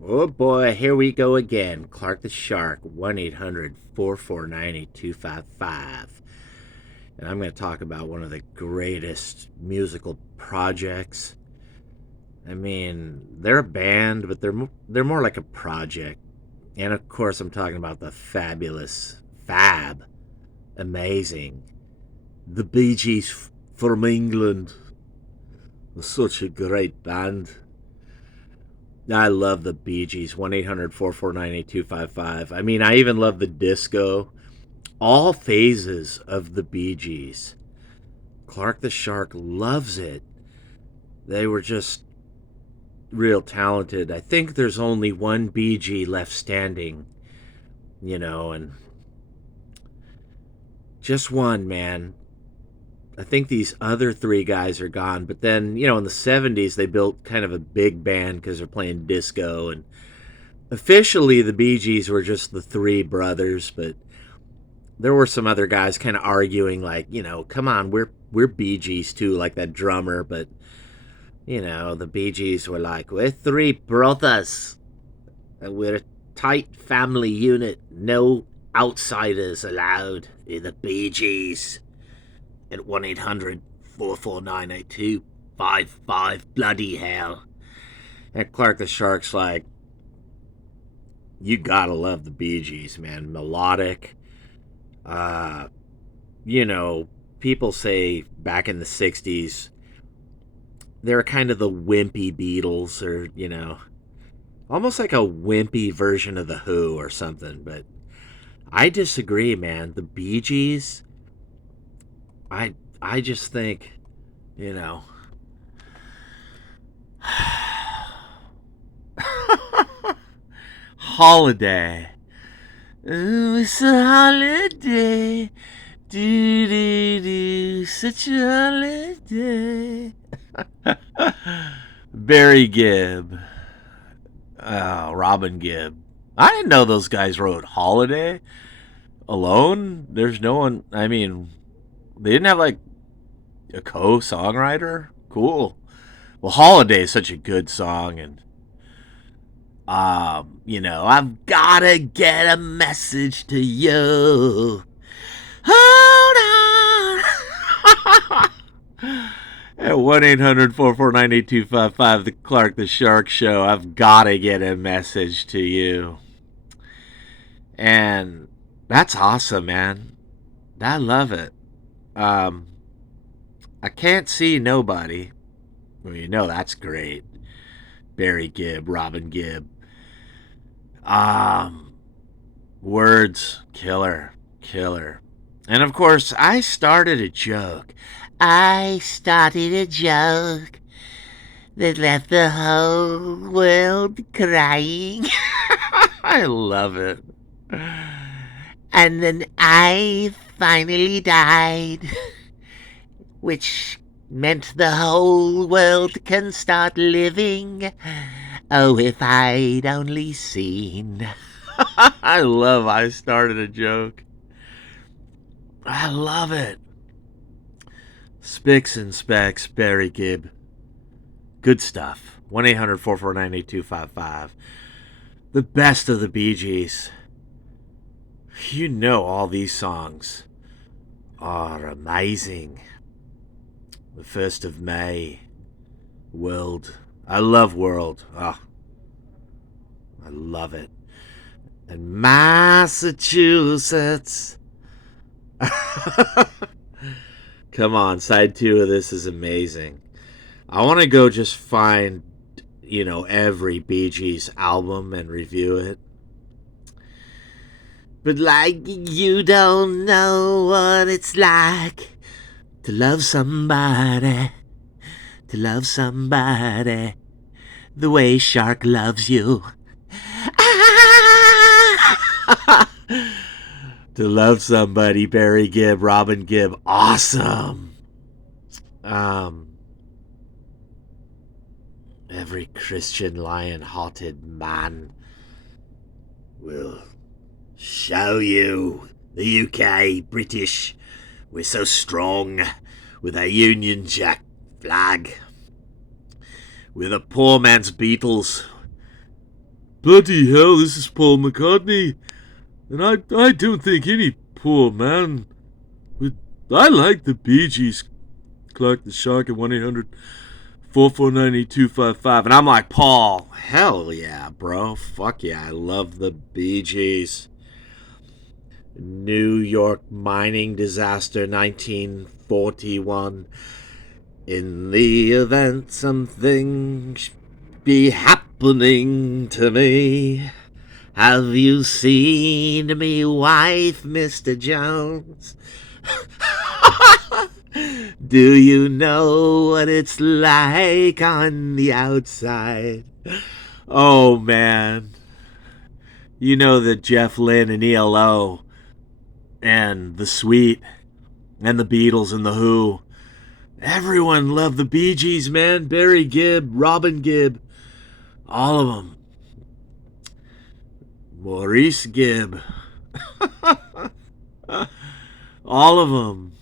Oh boy, here we go again. Clark the Shark, 1-800-449-8255. And I'm going to talk about one of the greatest musical projects. I mean, they're a band, but they're more like a project. And of course, I'm talking about the fabulous, amazing, the Bee Gees from England. Such a great band. I love the Bee Gees. 1-800-449-8255. I mean, I even love the disco. All phases of the Bee Gees. Clark the Shark loves it. They were just real talented. I think there's only one Bee Gee left standing, and just one, man. I think these other three guys are gone. But then, in the 70s, they built kind of a big band because they're playing disco. And officially, the Bee Gees were just the three brothers. But there were some other guys kind of arguing, like, come on, we're Bee Gees too, like that drummer. But, the Bee Gees were like, we're three brothers. And we're a tight family unit. No outsiders allowed in the Bee Gees. At 1-800-449-8255. Bloody hell. And Clark the Shark's like, you gotta love the Bee Gees, man. Melodic. Uh, you know, People say back in the 60s, they were kind of the wimpy Beatles, or, almost like a wimpy version of The Who or something. But I disagree, man. The Bee Gees, I just think, you know, holiday. Oh, it's a holiday. Do do do, such a holiday. Barry Gibb. Oh, Robin Gibb. I didn't know those guys wrote Holiday alone. There's no one. I mean, they didn't have like a co-songwriter. Cool. Well, Holiday is such a good song, and I've gotta get a message to you. Hold on. At 1-800-449-8255, the Clark the Shark Show, I've gotta get a message to you. And that's awesome, man. I love it. Um, I can't see nobody. Well, that's great. Barry Gibb, Robin Gibb. Um, Words, killer. And of course, I started a joke. I started a joke that left the whole world crying. I love it. And then I finally died, which meant the whole world can start living. Oh, if I'd only seen. I started a joke. I love it. Spicks and Specks, Barry Gibb. Good stuff. 1-800-449-8255. The best of the Bee Gees. You know all these songs are amazing. The 1st of May. World. I love World. Oh, I love it. And Massachusetts. Come on, side 2 of this is amazing. I want to go just find, every Bee Gees album and review it. But like you don't know what it's like to love somebody, the way Shark loves you. To love somebody, Barry Gibb, Robin Gibb, awesome. Every Christian lion-hearted man will show you. The UK, British, we're so strong with our Union Jack flag. We're the poor man's Beatles. Bloody hell, this is Paul McCartney. And I don't think any poor man would. I like the Bee Gees, Clark the Shark at 1-800-449-8255. And I'm like, Paul, hell yeah, bro. Fuck yeah, I love the Bee Gees. New York mining disaster, 1941. In the event something be happening to me, have you seen me wife, Mr. Jones? Do you know what it's like on the outside? Oh, man. You know that Jeff Lynne and ELO and The Sweet and the Beatles and The Who, everyone loved the Bee Gees, man. Barry Gibb, Robin Gibb, all of them. Maurice Gibb. All of them.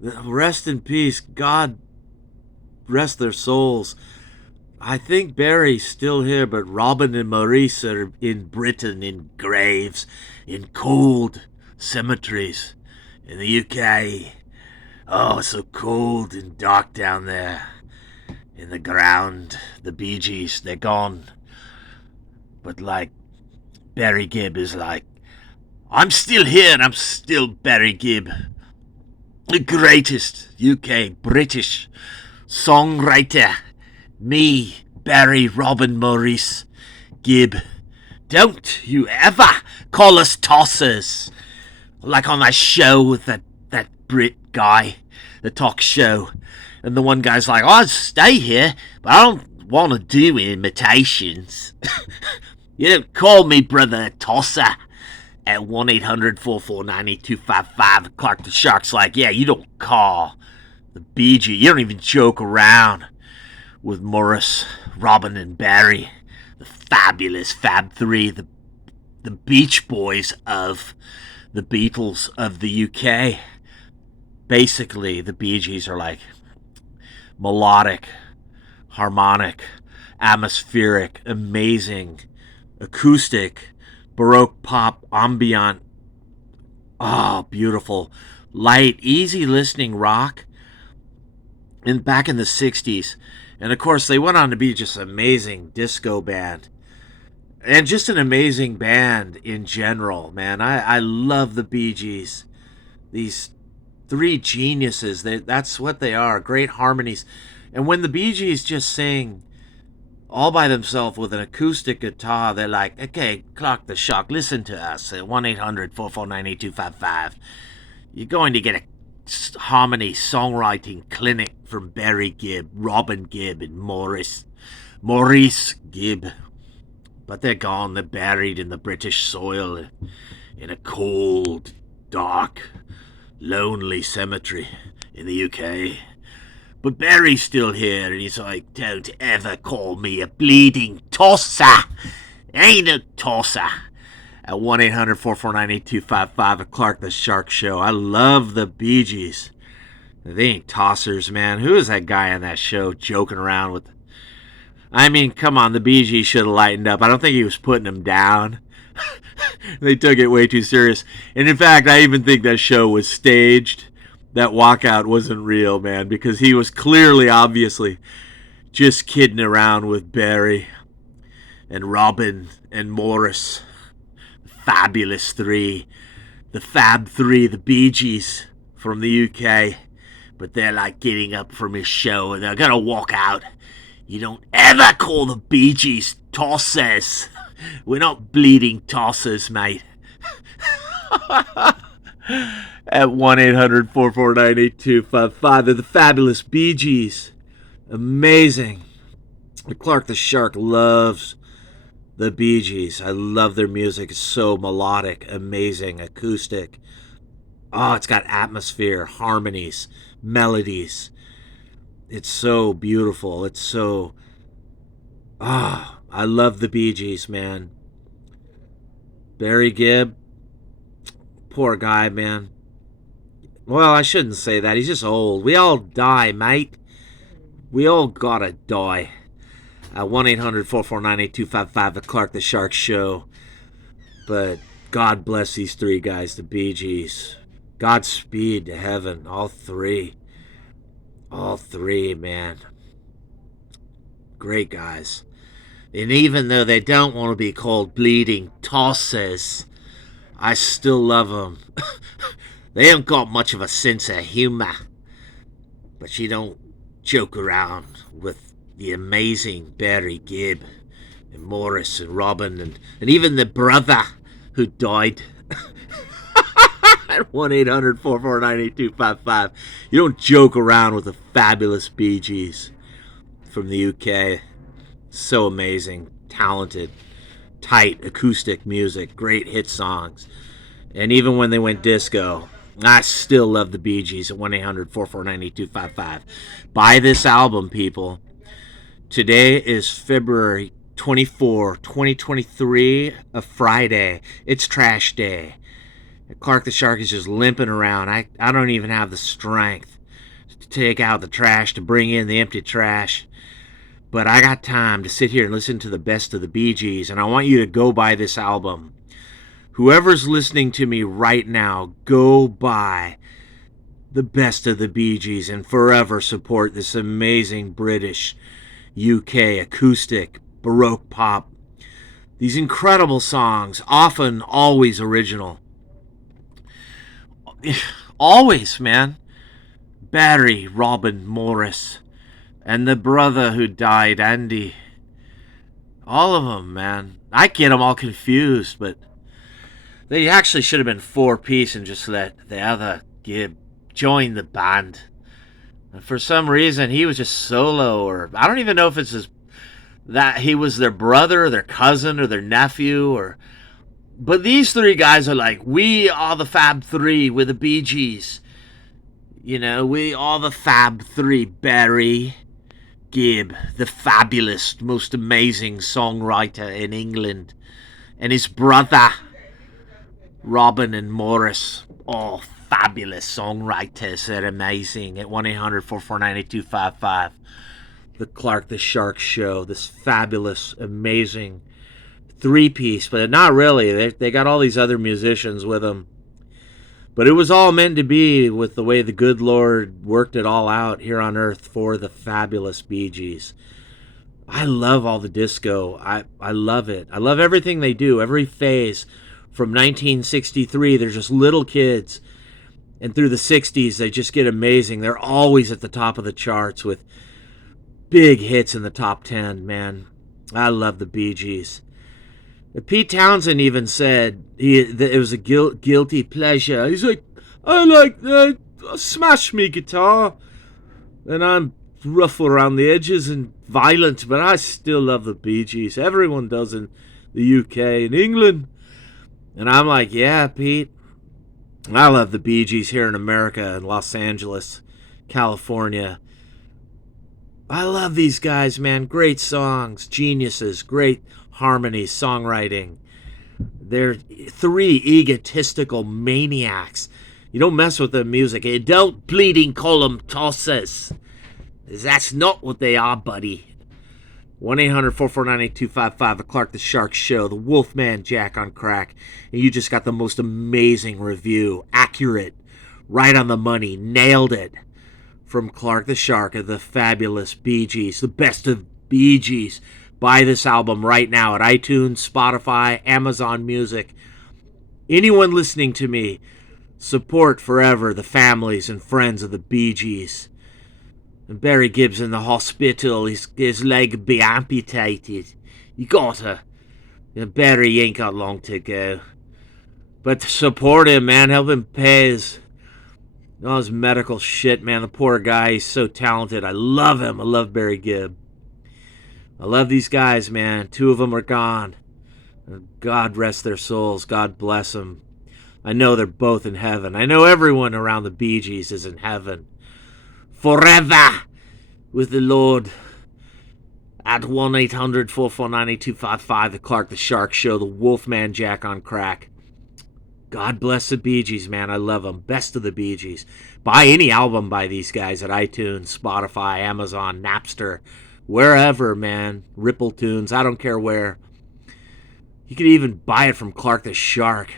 Rest in peace. God rest their souls. I think Barry's still here, but Robin and Maurice are in Britain in graves, in cold cemeteries in the UK. Oh, it's so cold and dark down there in the ground. The Bee Gees, they're gone. But like, Barry Gibb is like, I'm still here and I'm still Barry Gibb. The greatest UK British songwriter. Me, Barry Robin Maurice Gibb. Don't you ever call us tossers. Like on that show with that Brit guy, the talk show. And the one guy's like, I'll stay here, but I don't want to do imitations. You don't call me brother tosser at 1-800-449-8255. Clark the Shark's like, yeah, you don't call the Bee Gees. You don't even joke around with Morris, Robin, and Barry, the fabulous Fab Three, the Beach Boys of the Beatles of the UK. Basically, the Bee Gees are like melodic, harmonic, atmospheric, amazing, acoustic, Baroque pop, ambient. Oh, beautiful, light, easy listening rock. And back in the 60s. And of course, they went on to be just an amazing disco band. And just an amazing band in general, man. I love the Bee Gees. These three geniuses, that's what they are. Great harmonies. And when the Bee Gees just sing all by themselves with an acoustic guitar, they're like, okay, Clark the Shark, listen to us at 1-800-449-8255. You're going to get a harmony songwriting clinic from Barry Gibb, Robin Gibb, and Maurice Gibb. But they're gone. They're buried in the British soil in a cold, dark, lonely cemetery in the UK. But Barry's still here, and he's like, don't ever call me a bleeding tosser. Ain't a tosser. At 1-800-449-8255 at Clark the Shark Show. I love the Bee Gees. They ain't tossers, man. Who is that guy on that show joking around with? I mean, come on, the Bee Gees should have lightened up. I don't think he was putting them down. They took it way too serious. And in fact, I even think that show was staged. That walkout wasn't real, man, because he was clearly, obviously, just kidding around with Barry and Robin and Morris. Fabulous Three, the Fab Three, the Bee Gees from the UK. But they're like getting up from his show and they're gonna walk out. You don't ever call the Bee Gees tossers. We're not bleeding tossers, mate. At 1-800-449-8255, they're the fabulous Bee Gees. Amazing. Clark the Shark loves the Bee Gees. I love their music. It's so melodic, amazing, acoustic. Oh, it's got atmosphere, harmonies, melodies. It's so beautiful. It's so... I love the Bee Gees, man. Barry Gibb, poor guy, man. Well, I shouldn't say that. He's just old. We all die, mate. We all gotta die. 1-800-449-8255, The Clark the Shark Show. But God bless these three guys, the Bee Gees. Godspeed to heaven, all three. All three, man. Great guys. And even though they don't want to be called bleeding tosses, I still love them. They haven't got much of a sense of humor. But you don't joke around with the amazing Barry Gibb and Morris and Robin and even the brother who died at 1-800-449-8255. You don't joke around with the fabulous Bee Gees from the UK. So amazing, talented, tight acoustic music, great hit songs. And even when they went disco, I still love the Bee Gees at 1-800-449-8255. Buy this album, people. Today is February 24, 2023, a Friday. It's trash day. Clark the Shark is just limping around. I don't even have the strength to take out the trash, to bring in the empty trash. But I got time to sit here and listen to the best of the Bee Gees, and I want you to go buy this album. Whoever's listening to me right now, go buy the best of the Bee Gees and forever support this amazing British, UK, acoustic, Baroque pop. These incredible songs, often always original. Always, man. Barry, Robin, Morris, and the brother who died, Andy. All of them, man. I get them all confused, but they actually should have been four-piece and just let the other Gibb join the band. And for some reason, he was just solo, or I don't even know if it's that he was their brother or their cousin or their nephew, but these three guys are like, we are the Fab Three with the Bee Gees. You know, we are the Fab Three. Barry Gibb, the fabulous, most amazing songwriter in England, and his brother, Robin and Morris, all fabulous songwriters. They're amazing. At 1-800-449-8255. The Clark the Shark Show. This fabulous, amazing three-piece, but not really. They got all these other musicians with them. But it was all meant to be with the way the good Lord worked it all out here on earth for the fabulous Bee Gees. I love all the disco. I love it. I love everything they do, every phase. From 1963, they're just little kids. And through the 60s, they just get amazing. They're always at the top of the charts with big hits in the top 10, man. I love the Bee Gees. Pete Townsend even said that it was a guilty pleasure. He's like, I like that. Smash me guitar. And I'm rough around the edges and violent, but I still love the Bee Gees. Everyone does in the UK and England. And I'm like, yeah, Pete. I love the Bee Gees here in America, in Los Angeles, California. I love these guys, man. Great songs, geniuses, great harmonies, songwriting. They're three egotistical maniacs. You don't mess with their music. You don't bleeding call them tosses. That's not what they are, buddy. 1-800-449-8255, The Clark the Shark Show, the Wolfman Jack on crack. And you just got the most amazing review. Accurate. Right on the money. Nailed it. From Clark the Shark of the fabulous Bee Gees. The best of Bee Gees. Buy this album right now at iTunes, Spotify, Amazon Music. Anyone listening to me, support forever the families and friends of the Bee Gees. And Barry Gibb's in the hospital. His leg be amputated. You gotta. Barry ain't got long to go. But support him, man. Help him pay all his medical shit, man. The poor guy, he's so talented. I love him. I love Barry Gibb. I love these guys, man. Two of them are gone. God rest their souls. God bless them. I know they're both in heaven. I know everyone around the Bee Gees is in heaven. Forever with the Lord. At 1-800-449-8255, The Clark the Shark Show, the Wolfman Jack on crack. God bless the Bee Gees, man. I love them. Best of the Bee Gees. Buy any album by these guys at iTunes, Spotify, Amazon, Napster, wherever, man. Ripple Tunes, I don't care where. You could even buy it from Clark the Shark.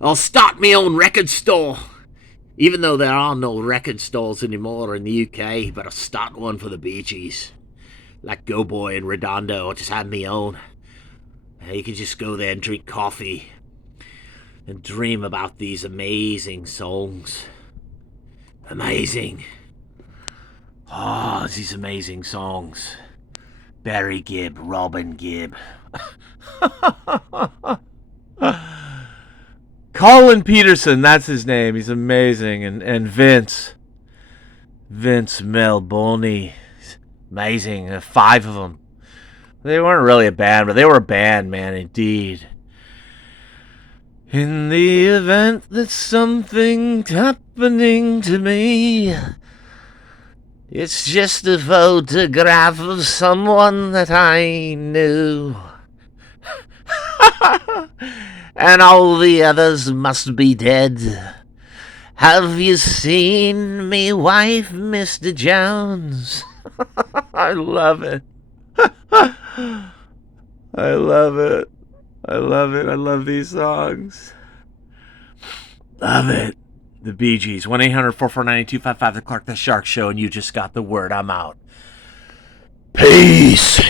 I'll stock my own record store. Even though there are no record stores anymore in the UK, but I'll start one for the Bee Gees. Like Go Boy and Redondo, I just had my own. You can just go there and drink coffee and dream about these amazing songs. Amazing. Oh, these amazing songs. Barry Gibb, Robin Gibb. Colin Peterson, that's his name. He's amazing. And Vince Melboni. Amazing. 5 of them. They weren't really a band, but they were a band, man, indeed. In the event that something's happening to me, it's just a photograph of someone that I knew. And all the others must be dead. Have you seen me wife, Mr. Jones? I love it. I love it. I love it. I love these songs. Love it. The Bee Gees. 1-800-449-8255. The Clark the Shark Show, and you just got the word. I'm out. Peace.